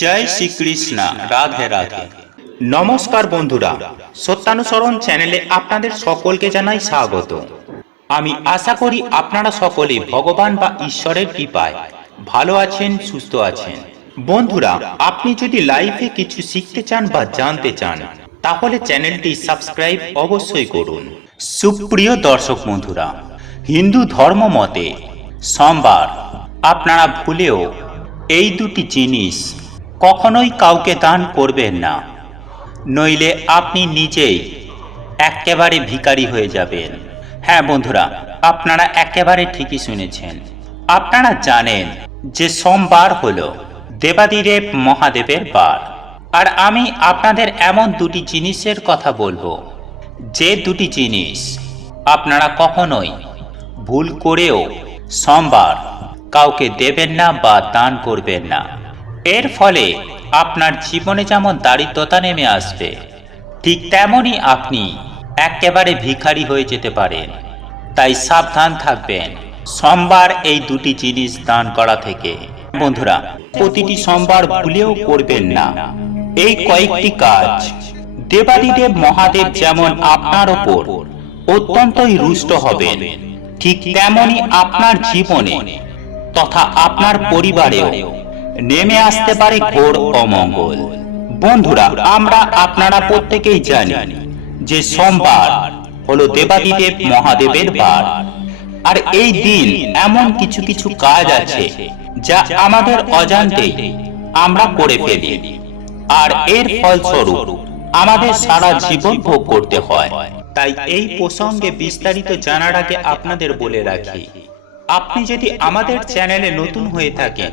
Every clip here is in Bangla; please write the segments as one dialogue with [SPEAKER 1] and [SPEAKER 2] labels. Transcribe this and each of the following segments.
[SPEAKER 1] জয় শ্রীকৃষ্ণ, রাধে রাধে। নমস্কার বন্ধুরা, সত্যানুসরণ চ্যানেলে আপনাদের সকলকে জানাই স্বাগত। আমি আশা করি আপনারা সকলে ভগবান বা ঈশ্বরের কৃপায় ভালো আছেন, সুস্থ আছেন। বন্ধুরা, আপনি যদি লাইফে কিছু শিখতে চান বা জানতে চান, তাহলে চ্যানেলটি সাবস্ক্রাইব অবশ্যই করুন। সুপ্রিয় দর্শক বন্ধুরা, হিন্দু ধর্ম মতে সোমবার আপনারা ভুলেও এই দুটি জিনিস কখনোই কাউকে দান করবেন না। নইলে আপনি নিজেই একেবারে ভিখারি হয়ে যাবেন। হ্যাঁ বন্ধুরা, আপনারা একেবারে ঠিকই শুনেছেন। আপনারা জানেন যে সোমবার হল দেবাদিদেব মহাদেবের বার। আর আমি আপনাদের এমন দুটি জিনিসের কথা বলব। যে দুটি জিনিস আপনারা কখনোই ভুল করেও সোমবার কাউকে দেবেন না বা দান করবেন না। এর ফলে আপনার জীবনে যেমন দারিদ্রতা নেমে আসবে, ঠিক তেমনই আপনি একেবারে ভিখারি হয়ে যেতে পারেন। তাই সাবধান থাকবেন। সোমবার এই দুটি জিনিস দান করা থেকে। বন্ধুরা, প্রতিটি সোমবার ভুলেও করবেন না। এই কয়েকটি কাজ। দেবাদিদেব মহাদেব যেমন আপনার ওপর অত্যন্তই রুষ্ট হবেন, ঠিক তেমনি আপনার জীবনে তথা আপনার পরিবারেও। নেমে আসতে পারে ঘোর অমঙ্গল। বন্ধুরা, আমরা আপনারা প্রত্যেকেই জানি যে সোমবার হলো দেবাদিদেব মহাদেবের বার। আর এই দিন এমন কিছু কিছু কাজ আছে যা আমাদের অজান্তেই আমরা করে ফেলি। আর এর ফলস্বরূপ আমাদের সারা জীবন ভোগ করতে হয়। তাই এই প্রসঙ্গে বিস্তারিত জানার আগে আপনাদের বলে রাখি, আপনি যদি আমাদের চ্যানেলে নতুন হয়ে থাকেন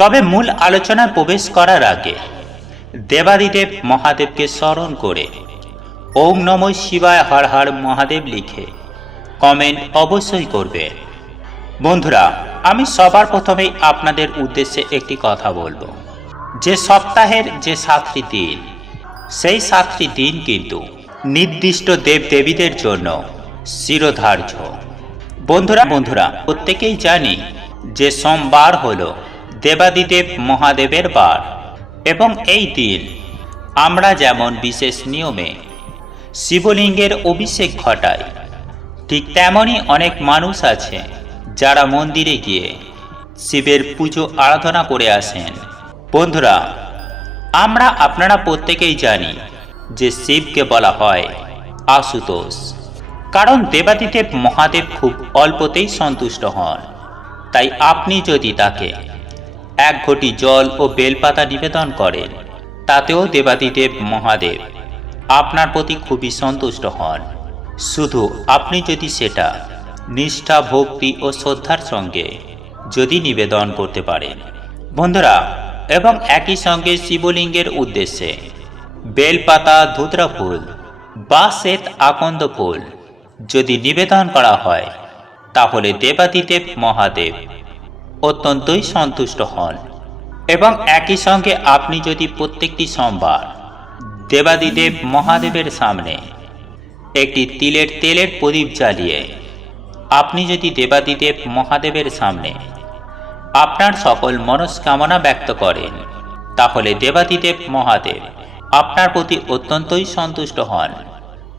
[SPEAKER 1] তবে মূল আলোচনায় প্রবেশ করার আগে দেবাদিদেব মহাদেবকে স্মরণ করে ওম নম শিবায় হর হর মহাদেব লিখে কমেন্ট অবশ্যই করবে বন্ধুরা, আমি সবার প্রথমেই আপনাদের উদ্দেশ্যে একটি কথা বলব। যে সপ্তাহের যে সাতটি দিন, সেই সাতটি দিন কিন্তু নির্দিষ্ট দেব দেবীদের জন্য শিরোধার্য। বন্ধুরা বন্ধুরা, প্রত্যেকেই জানি যে সোমবার হলো দেবাদিদেব মহাদেবের বার। এবং এই দিন আমরা যেমন বিশেষ নিয়মে শিবলিঙ্গের অভিষেক ঘটাই, ঠিক তেমনই অনেক মানুষ আছে যারা মন্দিরে গিয়ে শিবের পুজো আরাধনা করে আসেন। বন্ধুরা, আমরা আপনারা প্রত্যেকেই জানি যে শিবকে বলা হয় আশুতোষ। কারণ দেবাদিদেব মহাদেব খুব অল্পতেই সন্তুষ্ট হন। তাই আপনি যদি তাকে এক ঘটি জল ও বেলপাতা নিবেদন করেন। তাতেও দেবাদিদেব মহাদেব, আপনার প্রতি খুবই সন্তুষ্ট হন। শুধু আপনি যদি সেটা নিষ্ঠা, ভক্তি ও শ্রদ্ধার সঙ্গে যদি নিবেদন করতে পারেন। বন্ধুরা, এবং একই সঙ্গে শিবলিঙ্গের উদ্দেশ্যে বেলপাতা, ধুতরা ফুল বা শ্বেত আকন্দ ফুল যদি নিবেদন করা হয়, তাহলে দেবাদিদেব মহাদেব অত্যন্তই সন্তুষ্ট হন। এবং একই সঙ্গে আপনি যদি প্রত্যেকটি সোমবার দেবাদিদেব মহাদেবের সামনে একটি তিলের তেলের প্রদীপ জ্বালিয়ে আপনি যদি দেবাদিদেব মহাদেবের সামনে আপনার সকল মনস্কামনা ব্যক্ত করেন, তাহলে দেবাদিদেব মহাদেব আপনার প্রতি অত্যন্তই সন্তুষ্ট হন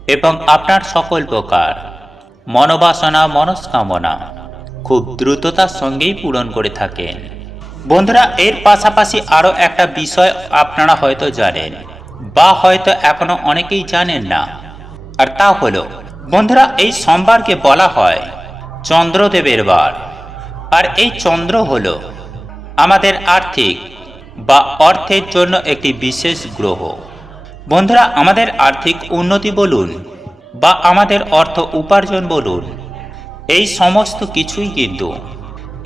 [SPEAKER 1] এবং আপনার সকল প্রকার মনোবাসনা, মনস্কামনা খুব দ্রুততার সঙ্গেই পূরণ করে থাকেন। বন্ধুরা, এর পাশাপাশি আরও একটা বিষয় আপনারা হয়তো জানেন, বা হয়তো এখনও অনেকেই জানেন না, আর তা হলো, বন্ধুরা, এই সোমবারকে বলা হয় চন্দ্রদেবের বার। আর এই চন্দ্র হল আমাদের আর্থিক বা অর্থের জন্য একটি বিশেষ গ্রহ। বন্ধুরা, আমাদের আর্থিক উন্নতি বলুন বা আমাদের অর্থ উপার্জন বলুন এই সমস্ত কিছুই কিন্তু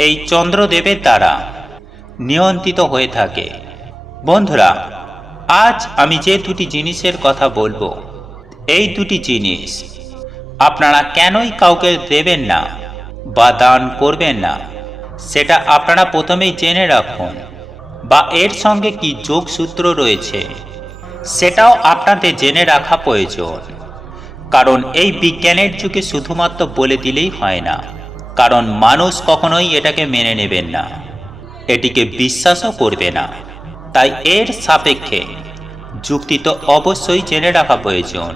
[SPEAKER 1] এই চন্দ্রদেবের দ্বারা নিয়ন্ত্রিত হয়ে থাকে। বন্ধুরা, আজ আমি যে দুটি জিনিসের কথা বলব, এই দুটি জিনিস আপনারা কেনই কাউকে দেবেন না বা দান করবেন না, সেটা আপনারা প্রথমেই জেনে রাখুন। বা এর সঙ্গে কি যোগসূত্র রয়েছে, সেটাও আপনাদের জেনে রাখা প্রয়োজন। কারণ এই বিজ্ঞানের যুগে শুধুমাত্র বলে দিলেই হয় না। কারণ মানুষ কখনোই এটাকে মেনে নেবেন না। এটিকে বিশ্বাসও করবে না। তাই এর সাপেক্ষে যুক্তি তো অবশ্যই জেনে রাখা প্রয়োজন।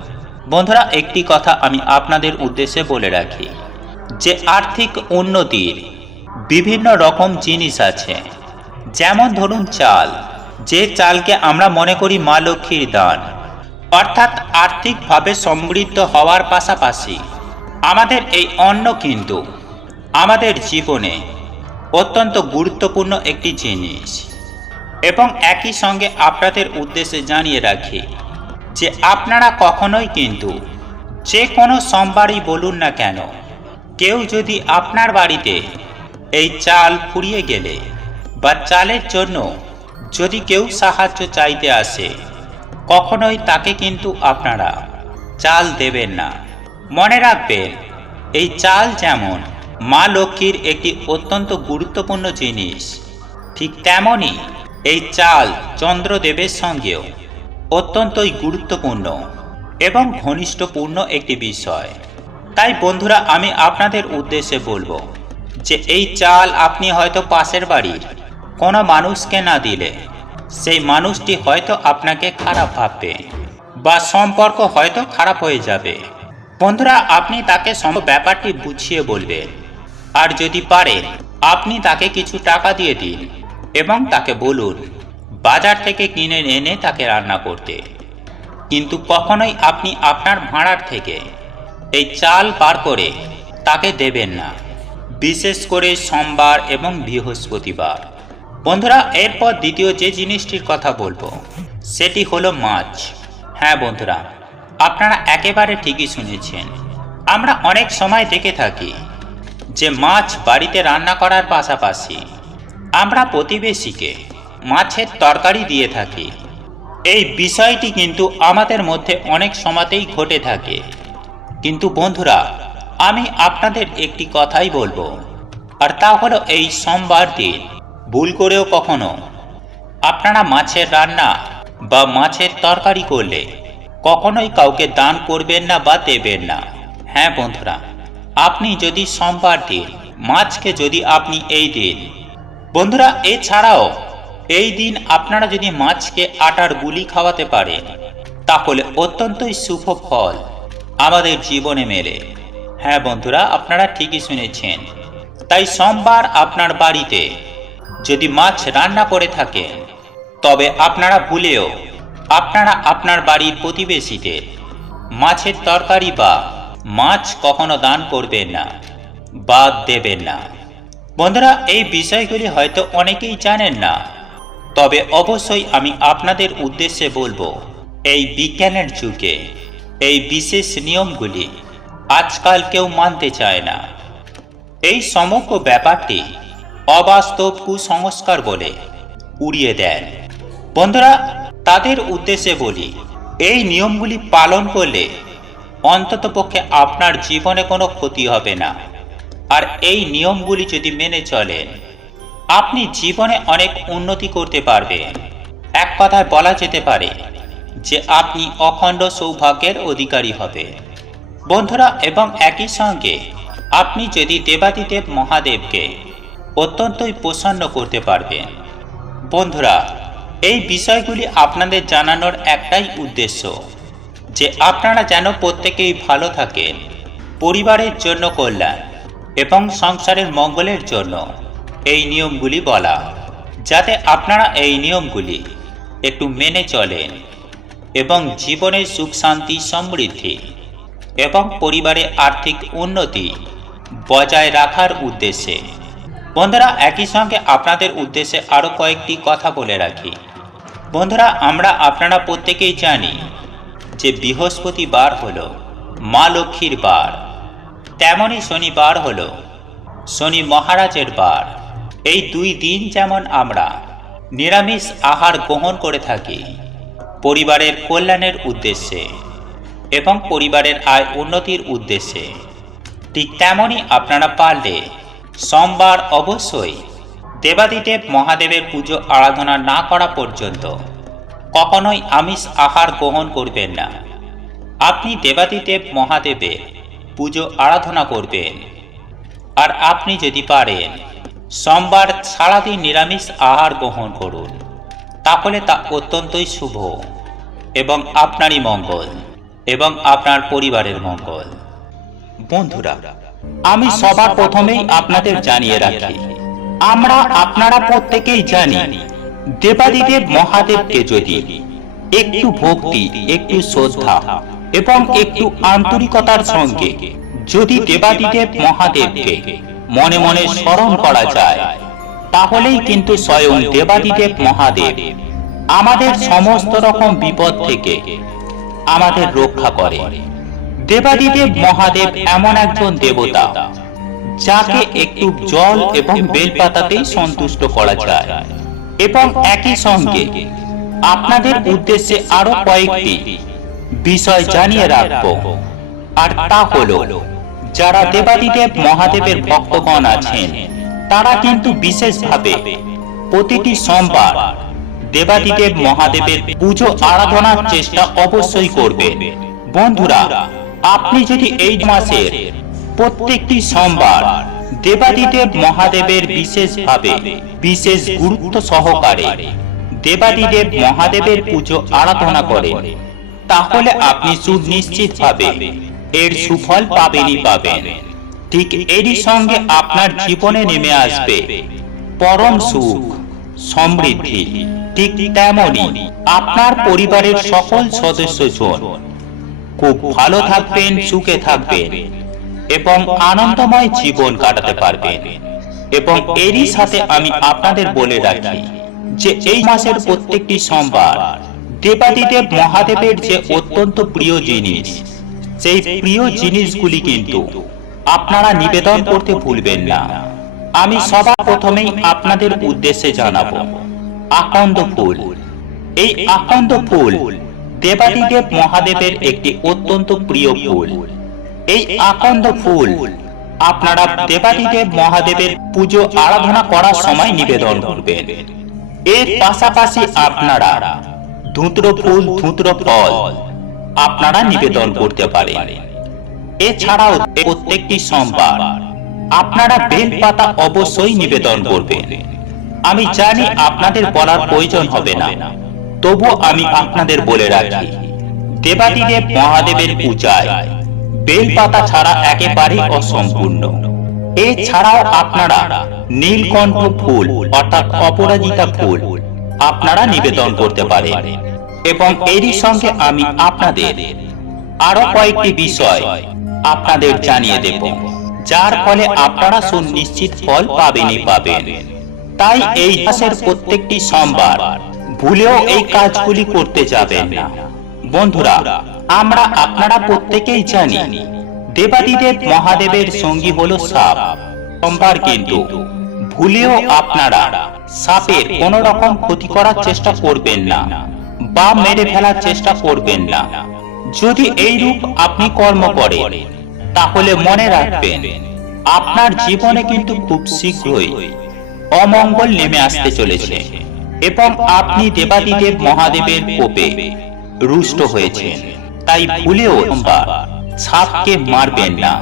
[SPEAKER 1] বন্ধুরা, একটি কথা আমি আপনাদের উদ্দেশ্যে বলে রাখি, যে আর্থিক উন্নতির বিভিন্ন রকম জিনিস আছে। যেমন ধরুন চাল, যে চালকে আমরা মনে করি মা লক্ষ্মীর দান। অর্থাৎ আর্থিকভাবে সমৃদ্ধ হওয়ার পাশাপাশি আমাদের এই অন্ন কিন্তু আমাদের জীবনে অত্যন্ত গুরুত্বপূর্ণ একটি জিনিস। এবং একই সঙ্গে আপনাদের উদ্দেশ্যে জানিয়ে রাখি যে আপনারা কখনোই কিন্তু যে কোনো সোমবারই বলুন না কেন, কেউ যদি আপনার বাড়িতে এই চাল ফুরিয়ে গেলে বা চালের জন্য যদি কেউ সাহায্য চাইতে আসে কখনোই তাকে কিন্তু আপনারা চাল দেবেন না। মনে রাখবেন, এই চাল যেমন মা লক্ষ্মীর একটি অত্যন্ত গুরুত্বপূর্ণ জিনিস, ঠিক তেমনই এই চাল চন্দ্রদেবের সঙ্গেও অত্যন্তই গুরুত্বপূর্ণ এবং ঘনিষ্ঠপূর্ণ একটি বিষয়। তাই বন্ধুরা, আমি আপনাদের উদ্দেশ্যে বলব যে এই চাল আপনি হয়তো পাশের বাড়ির কোনো মানুষকে না দিলে সেই মানুষটি হয়তো আপনাকে খারাপ ভাববে বা সম্পর্ক হয়তো খারাপ হয়ে যাবে। বন্ধুরা, আপনি তাকে সম ব্যাপারটি বুঝিয়ে বলবেন। আর যদি পারেন আপনি তাকে কিছু টাকা দিয়ে দিন এবং তাকে বলুন, বাজার থেকে কিনে এনে তাকে রান্না করতে। কিন্তু কখনোই আপনি আপনার ভাড়ার থেকে এই চাল বার করে তাকে দেবেন না। বিশেষ করে সোমবার এবং বৃহস্পতিবার। বন্ধুরা, এরপর দ্বিতীয় যে জিনিসটির কথা বলব, সেটি হলো মাছ। হ্যাঁ বন্ধুরা, আপনারা একেবারে ঠিকই শুনেছেন। আমরা অনেক সময় দেখে থাকি যে মাছ বাড়িতে রান্না করার পাশাপাশি আমরা প্রতিবেশীকে মাছের তরকারি দিয়ে থাকি। এই বিষয়টি কিন্তু আমাদের মধ্যে অনেক সময়তেই ঘটে থাকে। কিন্তু বন্ধুরা, আমি আপনাদের একটি কথাই বলব, আর তা হলো এই সোমবার দিন ভুল করেও কখনো। আপনারা মাছের রান্না বা মাছের তরকারি করলে কখনোই কাউকে দান করবেন না বা দেবেন না। হ্যাঁ বন্ধুরা, আপনি যদি সোমবার দিন, মাছকে যদি আপনি এই দিন, বন্ধুরা এছাড়াও এই দিন আপনারা যদি মাছকে আটার গুলি খাওয়াতে পারেন, তাহলে অত্যন্তই শুভ ফল আমাদের জীবনে মেলে। হ্যাঁ বন্ধুরা, আপনারা ঠিকই শুনেছেন। তাই সোমবার আপনার বাড়িতে যদি মাছ রান্না করে থাকেন, তবে আপনারা ভুলেও আপনারা আপনার বাড়ির প্রতিবেশীদের মাছের তরকারি বা মাছ কখনো দান করবেন না বা দেবেন না। বন্ধুরা, এই বিষয়গুলি হয়তো অনেকেই জানেন না, তবে অবশ্যই আমি আপনাদের উদ্দেশ্যে বলব, এই বিজ্ঞানের যুগে এই বিশেষ নিয়মগুলি আজকাল কেউ মানতে চায় না। এই সমগ্র ব্যাপারটি অবাস্তব কুসংস্কার বলে উড়িয়ে দেন। বন্ধুরা, তাদের উদ্দেশ্যে বলি, এই নিয়মগুলি পালন করলে অন্ততপক্ষে আপনার জীবনে কোনো ক্ষতি হবে না। আর এই নিয়মগুলি যদি মেনে চলেন, আপনি জীবনে অনেক উন্নতি করতে পারবেন। এক কথায় বলা যেতে পারে যে, আপনি অখণ্ড সৌভাগ্যের অধিকারী হবে বন্ধুরা, এবং একই সঙ্গে আপনি যদি দেবাদিদেব মহাদেবকে অত্যন্তই প্রসন্ন করতে পারবেন বন্ধুরা, এই বিষয়গুলি আপনাদের জানানোর একটাই উদ্দেশ্য, যে আপনারা যেন প্রত্যেকেই ভালো থাকেন, পরিবারের জন্য কল্যাণ এবং সংসারের মঙ্গলের জন্য এই নিয়মগুলি বলা, যাতে আপনারা এই নিয়মগুলি একটু মেনে চলেন এবং জীবনের সুখ, শান্তি, সমৃদ্ধি এবং পরিবারে আর্থিক উন্নতি বজায় রাখার উদ্দেশ্যে বন্ধুরা, একই সঙ্গে আপনাদের উদ্দেশ্যে আরও কয়েকটি কথা বলে রাখি। বন্ধুরা, আমরা আপনারা প্রত্যেকেই জানি যে বৃহস্পতিবার হলো মা লক্ষ্মীর বার। তেমনই শনিবার হলো শনি মহারাজের বার। এই দুই দিন যেমন আমরা নিরামিষ আহার গ্রহণ করে থাকি পরিবারের কল্যাণের উদ্দেশ্যে এবং পরিবারের আয় উন্নতির উদ্দেশ্যে, ঠিক তেমনই আপনারা পারলে সোমবার অবশ্যই দেবাদিদেব মহাদেবের পুজো আরাধনা না করা পর্যন্ত কখনোই আমিষ আহার গ্রহণ করবেন না। আপনি দেবাদিদেব মহাদেবের পুজো আরাধনা করবেন। আর আপনি যদি পারেন, সোমবার সারাদিন নিরামিষ আহার গ্রহণ করুন। তাহলে তা অত্যন্তই শুভ এবং আপনারই মঙ্গল এবং আপনার পরিবারের মঙ্গল। বন্ধুরা আমি সবার প্রথমেই আপনাদের জানিয়ে রাখি। আমরা আপনারা প্রত্যেকেই জানি দেবাদিদেব মহাদেবকে যদি একটু ভক্তি একটু শ্রদ্ধা এবং একটু আন্তরিকতার সঙ্গে যদি দেবাদিদেব মহাদেবকে মনে মনে স্মরণ করা যায় তাহলেই কিন্তু স্বয়ং দেবাদিদেব মহাদেব আমাদের সমস্ত রকম বিপদ থেকে আমাদের রক্ষা করে। দেবাদিদেব মহাদেব এমন একজন দেবতা, যাকে একটু জল এবং বেলপাতাতেই সন্তুষ্ট করা যায়। এবং একই সঙ্গে আপনাদের উদ্দেশ্যে আরও কয়েকটি বিষয় জানিয়ে রাখব। আর তা হলো, যারা দেবাদিদেব মহাদেবের ভক্তগণ আছেন, তারা কিন্তু বিশেষভাবে প্রতিটি সোমবার দেবাদিদেব মহাদেবের পুজো আরাধনার চেষ্টা অবশ্যই করবে বন্ধুরা আপনি যদি এই মাসের প্রত্যেকটি সোমবার দেবাদিদেব মহাদেবের বিশেষভাবে, বিশেষ গুরুত্ব সহকারে দেবাদিদেব মহাদেবের পুজো আরাধনা করেন, তাহলে আপনি সুনিশ্চিতভাবে এর সুফল পাবেনই পাবেন। ঠিক এরই সঙ্গে আপনার জীবনে নেমে আসবে পরম সুখ, সমৃদ্ধি। ঠিক তেমনই আপনার পরিবারের সকল সদস্যজন খুব ভালো থাকবেন, সুখে থাকবেন এবং আনন্দময় জীবন কাটাতে পারবেন। এবং এরই সাথে আমি আপনাদের বলে রাখি যে এই মাসের প্রত্যেকটি সোমবার দেবাদিদেব মহাদেবের যে অত্যন্ত প্রিয় জিনিস, সেই প্রিয় জিনিসগুলি কিন্তু আপনারা নিবেদন করতে ভুলবেন না। আমি সবার প্রথমেই আপনাদের উদ্দেশ্যে জানাব, আকন্দ ফুল। এই আকন্দ ফুল দেবাদিদেব মহাদেবের একটি অত্যন্ত প্রিয় ফুল। এই আকন্দ ফুল আপনারা দেবাদিদেব মহাদেবের পুজো আরাধনা করার সময় নিবেদন করবেন। এর পাশাপাশি আপনারা ধুতর ফুল, ধুতর ফল আপনারা নিবেদন করতে পারেন। এছাড়াও প্রত্যেকটি সোমবার আপনারা বেল পাতা অবশ্যই নিবেদন করবেন। আমি জানি আপনাদের বলার প্রয়োজন হবে না। তবু আমি আপনাদের বলে রাখি, দেবাদিদেব মহাদেবের পূজায় বেল পাতা ছাড়া একেবারেই অসম্পূর্ণ। এছাড়াও আপনারা নীলকণ্ঠ ফুল, অর্থাৎ অপরাজিতা ফুল, আপনারা নিবেদন করতে পারেন। এবং এরই সঙ্গে আমি আপনাদের আরও কয়েকটি বিষয় আপনাদের জানিয়ে দেব, যার ফলে আপনারা সুনিশ্চিত ফল পাবেনই পাবেন। তাই এই মাসের প্রত্যেকটি সোমবার ভুলেও এই কাজগুলি করতে যাবেন না। বন্ধুরা আমরা আপনারা প্রত্যেকেই জানি দেবাদিদেব মহাদেবের সঙ্গী হলো সাপ। সোমবার কিন্তু ভুলেও আপনারা সাপের কোন রকম ক্ষতি করার চেষ্টা করবেন না বা মেরে ফেলার চেষ্টা করবেন না। যদি এই রূপ আপনি কর্ম করেন তাহলে মনে রাখবেন আপনার জীবনে কিন্তু খুব শীঘ্রই অমঙ্গল নেমে আসতে চলেছে। এবং আপনি দেবাদিদেব মহাদেবের কোপে রুষ্ট হয়েছেন। তাই ভুলেও সাপকে মারবেন না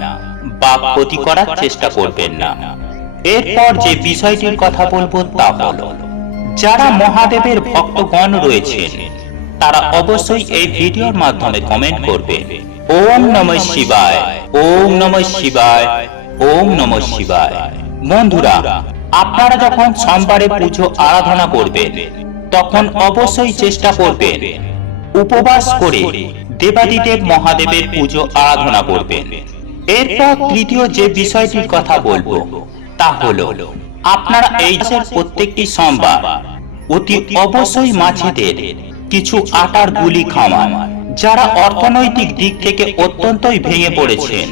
[SPEAKER 1] বা ক্ষতি করার চেষ্টা করবেন না। এরপর যে বিষয়টির কথা বলব তা হলো, যারা মহাদেবের ভক্তগণ রয়েছেন, তারা অবশ্যই এই ভিডিওর মাধ্যমে কমেন্ট করবে, ওম নমঃ শিবায়, ওম নমঃ শিবায়, ওম নমঃ শিবায়। বন্ধুরা আপনারা যখন সোমবারে পুজো আরাধনা করবেন, তখন অবশ্যই চেষ্টা করবেন উপবাস করে দেবাদিদেব মহাদেবের পুজো আরাধনা করবেন। এরপর তৃতীয় যে বিষয়টির কথা বলব, তা হলো, আপনারা এই প্রত্যেকটি সোমবার অতি অবশ্যই মাঝিদের কিছু আটার গুলি খাওয়ান, যারা অর্থনৈতিক দিক থেকে অত্যন্তই ভেঙে পড়েছেন।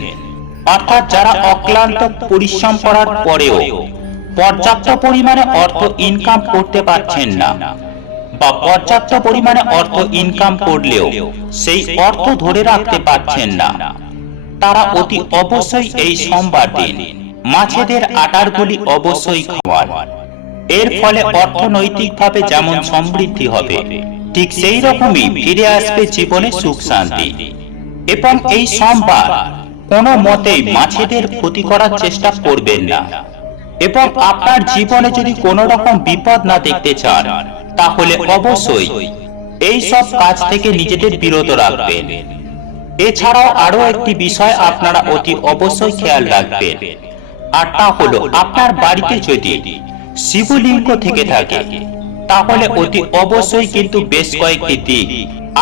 [SPEAKER 1] অর্থাৎ যারা অক্লান্ত পরিশ্রম করার পরেও পর্যাপ্ত পরিমাণে অর্থ ইনকাম করতে পারছেন না বা পর্যাপ্ত পরিমাণে অর্থ ইনকাম করলেও সেই অর্থ ধরে রাখতে পারছেন না। তারা অতি অবশ্যই এই সোমবার দিন মাছেদের আটার গুলি অবশ্যই খাওয়ান। এর ফলে অর্থনৈতিকভাবে যেমন সমৃদ্ধি হবে, ঠিক সেই রকমই ফিরে আসবে জীবনে সুখ শান্তি। এবং এই সোমবার কোনো মতেই মাছেদের ক্ষতি করার চেষ্টা করবেন না। এবং আপনার জীবনে যদি কোনো রকম বিপদ না দেখতে চান, তাহলে অবশ্যই এই সব কাজ থেকে নিজেদের বিরত রাখবেন। এছাড়াও আরও একটি বিষয় আপনারা অতি অবশ্যই খেয়াল রাখবেন, আর তা হলো আপনার বাড়িতে যদি শিবলিঙ্গ থেকে থাকে, তাহলে অতি অবশ্যই কিন্তু বেশ কয়েকটি দিক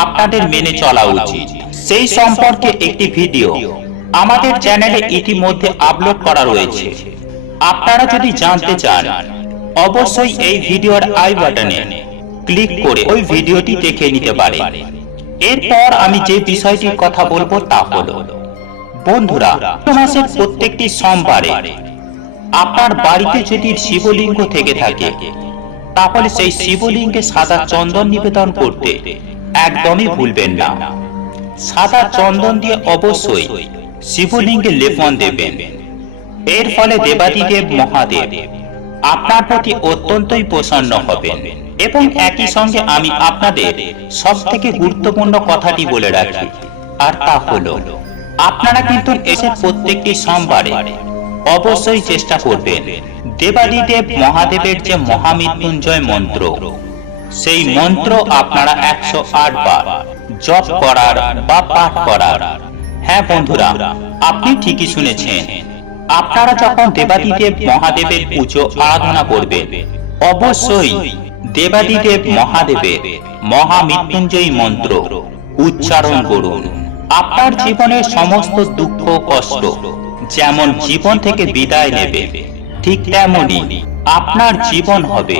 [SPEAKER 1] আপনাদের মেনে চলা উচিত। সেই সম্পর্কে একটি ভিডিও আমাদের চ্যানেলে ইতিমধ্যে আপলোড করা রয়েছে। আপনারা যদি জানতে চান, অবশ্যই এই ভিডিওর আই বাটনে ক্লিক করে ওই ভিডিওটি দেখে নিতে পারেন। এরপর আমি যে বিষয়টির কথা বলব তা হলো, বন্ধুরা মাসের প্রত্যেকটি সোমবারে আপনার বাড়িতে যদি শিবলিঙ্গ থেকে থাকে, তাহলে সেই শিবলিঙ্গে সাদা চন্দন নিবেদন করতে একদমই ভুলবেন না। সাদা চন্দন দিয়ে অবশ্যই শিবলিঙ্গে লেপন দেবেন। এর ফলে দেবাদিদেব মহাদেব আপনার প্রতি অত্যন্তই প্রসন্ন হবেন এবং একই সঙ্গে আমি আপনাদের সব থেকে গুরুত্বপূর্ণ কথাটি বলে রাখি। আর তা হলো, আপনারা কিন্তু এসে প্রত্যেকটি সোমবারে অবশ্যই চেষ্টা করবেন দেবাদিদেব মহাদেবের যে মহামৃত্যুঞ্জয় মন্ত্র, সেই মন্ত্র আপনারা একশো আট বার জপ করার বা পাঠ করার। হ্যাঁ বন্ধুরা, আপনি ঠিকই শুনেছেন। আপনারা যখন দেবাদিদেব মহাদেবের পুজো আরাধনা করবেন, অবশ্যই দেবাদিদেব মহাদেবের মহামৃত্যুঞ্জয়ী মন্ত্র উচ্চারণ করুন। আপনার জীবনের সমস্ত দুঃখ, কষ্ট যেমন জীবন থেকে বিদায় নেবে, ঠিক তেমনি আপনার জীবন হবে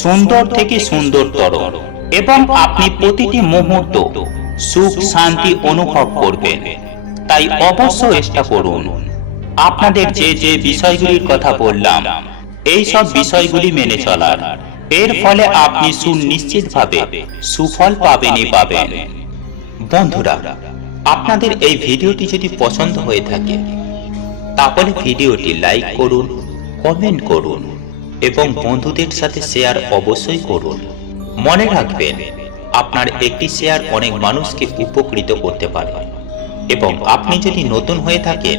[SPEAKER 1] সুন্দর থেকে সুন্দরতর এবং আপনি প্রতিটি মুহূর্ত সুখ, শান্তি অনুভব করবেন। তাই অবশ্য চেষ্টা করুন। আপনাদের যে যে বিষয়গুলির কথা বললাম এই সব বিষয়গুলি মেনে চলার। এর ফলে আপনি সুনিশ্চিতভাবে সুফল পাবেনই পাবেন। বন্ধুরা আপনাদের এই ভিডিওটি যদি পছন্দ হয়ে থাকে তাহলে ভিডিওটি লাইক করুন কমেন্ট করুন এবং বন্ধুদের সাথে শেয়ার অবশ্যই করুন। মনে রাখবেন আপনার একটি শেয়ার অনেক মানুষকে উপকৃত করতে পারে। এবং আপনি যদি নতুন হয়ে থাকেন